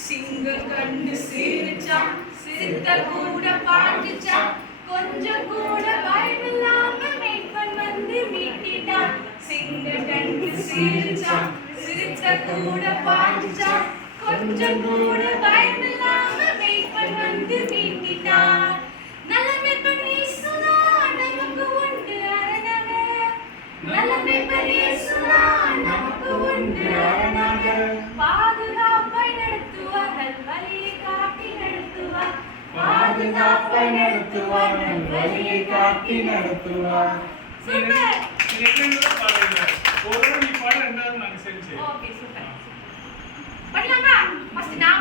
சிங்கம் கண்டு சிரிச்சான் சிரித்த கூட பாட்டுச்சான் கொஞ்சம் கூட பயமில்லாம மீட்பன் வந்து மீட்டிட்டான் சிங்கம் கண்டு சிரிச்சான் சிரித்த கூட பாட்டுச்சான் கொஞ்சம் கூட பயமில்லாம மீட்பன் வந்து மீட்டிட்டான் நல்ல மீட்பன் இயேசுதான் நமக்கு உண்டு அரணாக நல்ல மீட்பன் இயேசுதான் நமக்கு உண்டு அரணாக பாதுகாப்பை நடத்துவார் வழியை காட்டி நடத்துவார் பாதுகாப்பை நடத்துவார் வழியை காட்டி நடத்துவார் சூப்பர் நீங்க பாடுங்க ஒரு நீ பாட ரெண்டாவது நாங்க செஞ்சு ஓகே சூப்பர் பண்ணலாமா ஃபர்ஸ்ட் நான்